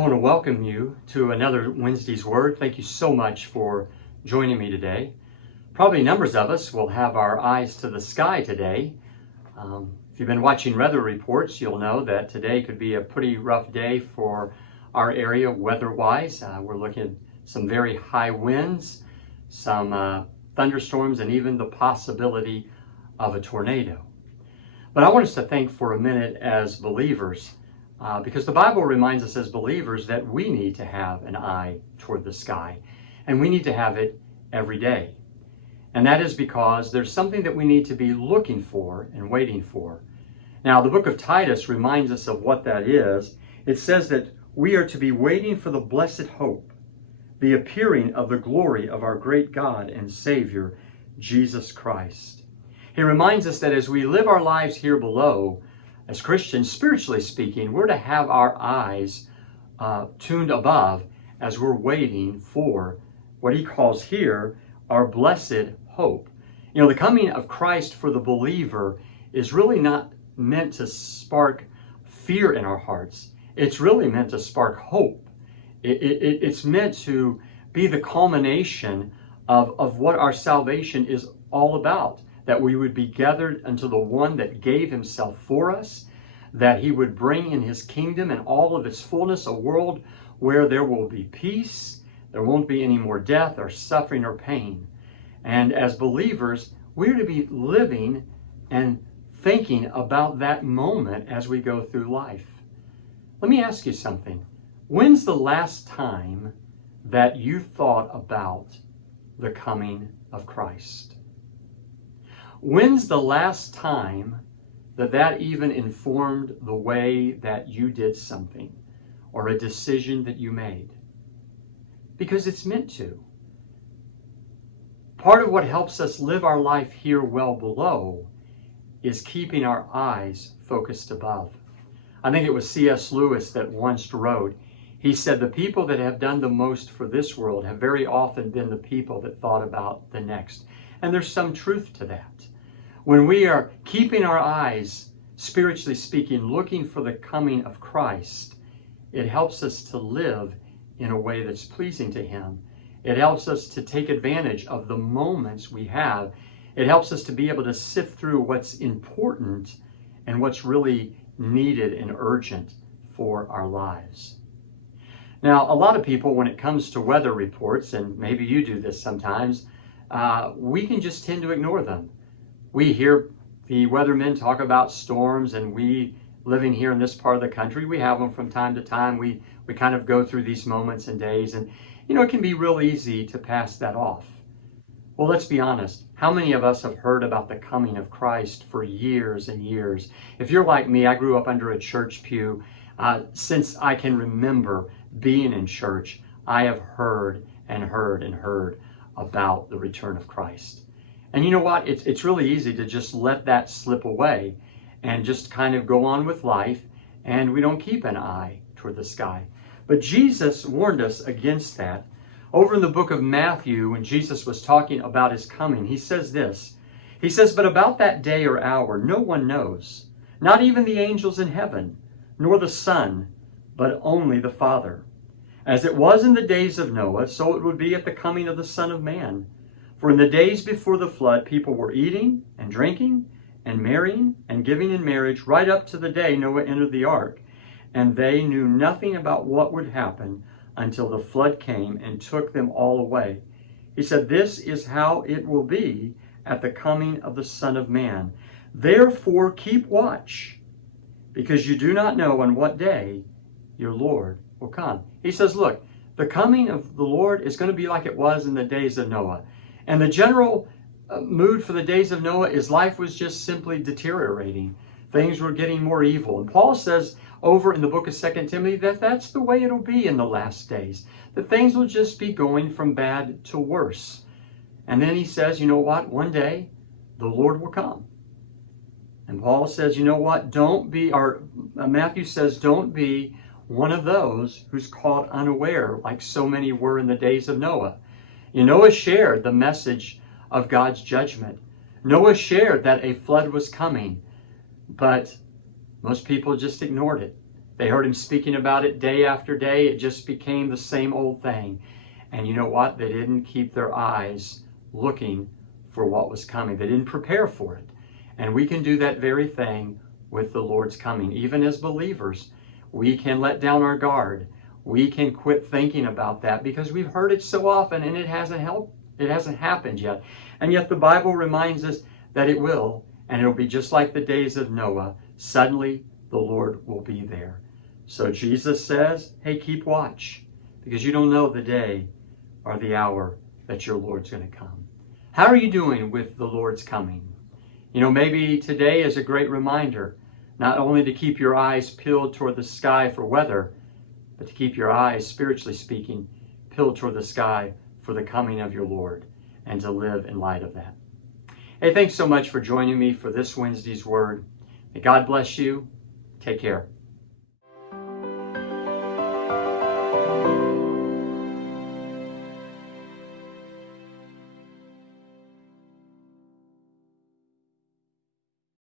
Well, I want to welcome you to another Wednesday's Word. Thank you so much for joining me today. Probably numbers of us will have our eyes to the sky today. If you've been watching weather reports, you'll know that today could be a pretty rough day for our area weather-wise. We're looking at some very high winds, some thunderstorms, and even the possibility of a tornado. But I want us to think for a minute as believers, because the Bible reminds us as believers that we need to have an eye toward the sky, and we need to have it every day. And that is because there's something that we need to be looking for and waiting for. Now, the book of Titus reminds us of what that is. It says that we are to be waiting for the blessed hope, the appearing of the glory of our great God and Savior, Jesus Christ. He reminds us that as we live our lives here below, as Christians, spiritually speaking, we're to have our eyes tuned above as we're waiting for what he calls here our blessed hope. You know, the coming of Christ for the believer is really not meant to spark fear in our hearts. It's really meant to spark hope. It's meant to be the culmination of what our salvation is all about. That we would be gathered unto the one that gave himself for us, that he would bring in his kingdom and all of its fullness, a world where there will be peace, there won't be any more death or suffering or pain. And as believers, we're to be living and thinking about that moment as we go through life. Let me ask you something. When's the last time that you thought about the coming of Christ? When's the last time that even informed the way that you did something or a decision that you made? Because it's meant to. Part of what helps us live our life here well below is keeping our eyes focused above. I think it was C.S. Lewis that once wrote, he said, the people that have done the most for this world have very often been the people that thought about the next. And there's some truth to that. When we are keeping our eyes, spiritually speaking, looking for the coming of Christ, it helps us to live in a way that's pleasing to him. It helps us to take advantage of the moments we have. It helps us to be able to sift through what's important and what's really needed and urgent for our lives. Now, a lot of people, when it comes to weather reports, and maybe you do this sometimes, we can just tend to ignore them. We hear the weathermen talk about storms, and we, living here in this part of the country, we have them from time to time. We kind of go through these moments and days, and you know, it can be real easy to pass that off. Well, let's be honest. How many of us have heard about the coming of Christ for years and years? If you're like me, I grew up under a church pew. Since I can remember being in church, I have heard and heard and heard about the return of Christ. And you know what? It's really easy to just let that slip away and just kind of go on with life, and we don't keep an eye toward the sky. But Jesus warned us against that. Over in the book of Matthew, when Jesus was talking about his coming, he says this. He says, but about that day or hour, no one knows, not even the angels in heaven, nor the Son, but only the Father. As it was in the days of Noah, so it would be at the coming of the Son of Man. For in the days before the flood, people were eating and drinking and marrying and giving in marriage right up to the day Noah entered the ark. And they knew nothing about what would happen until the flood came and took them all away. He said, this is how it will be at the coming of the Son of Man. Therefore keep watch, because you do not know on what day your Lord will come. He says, look, the coming of the Lord is going to be like it was in the days of Noah. And the general mood for the days of Noah is life was just simply deteriorating. Things were getting more evil. And Paul says over in the book of 2 Timothy that that's the way it'll be in the last days. That things will just be going from bad to worse. And then he says, you know what? One day the Lord will come. And Paul says, you know what? Matthew says, don't be one of those who's caught unaware like so many were in the days of Noah. Noah shared the message of God's judgment. Noah shared that a flood was coming, but most people just ignored it. They heard him speaking about it day after day. It just became the same old thing. And you know what? They didn't keep their eyes looking for what was coming. They didn't prepare for it. And we can do that very thing with the Lord's coming. Even as believers, we can let down our guard. We can quit thinking about that because we've heard it so often and it hasn't happened yet. And yet the Bible reminds us that it will, and it'll be just like the days of Noah. Suddenly the Lord will be there. So Jesus says, hey, keep watch, because you don't know the day or the hour that your Lord's going to come. How are you doing with the Lord's coming? You know, maybe today is a great reminder, not only to keep your eyes peeled toward the sky for weather, but to keep your eyes, spiritually speaking, peeled toward the sky for the coming of your Lord, and to live in light of that. Hey, thanks so much for joining me for this Wednesday's Word. May God bless you. Take care.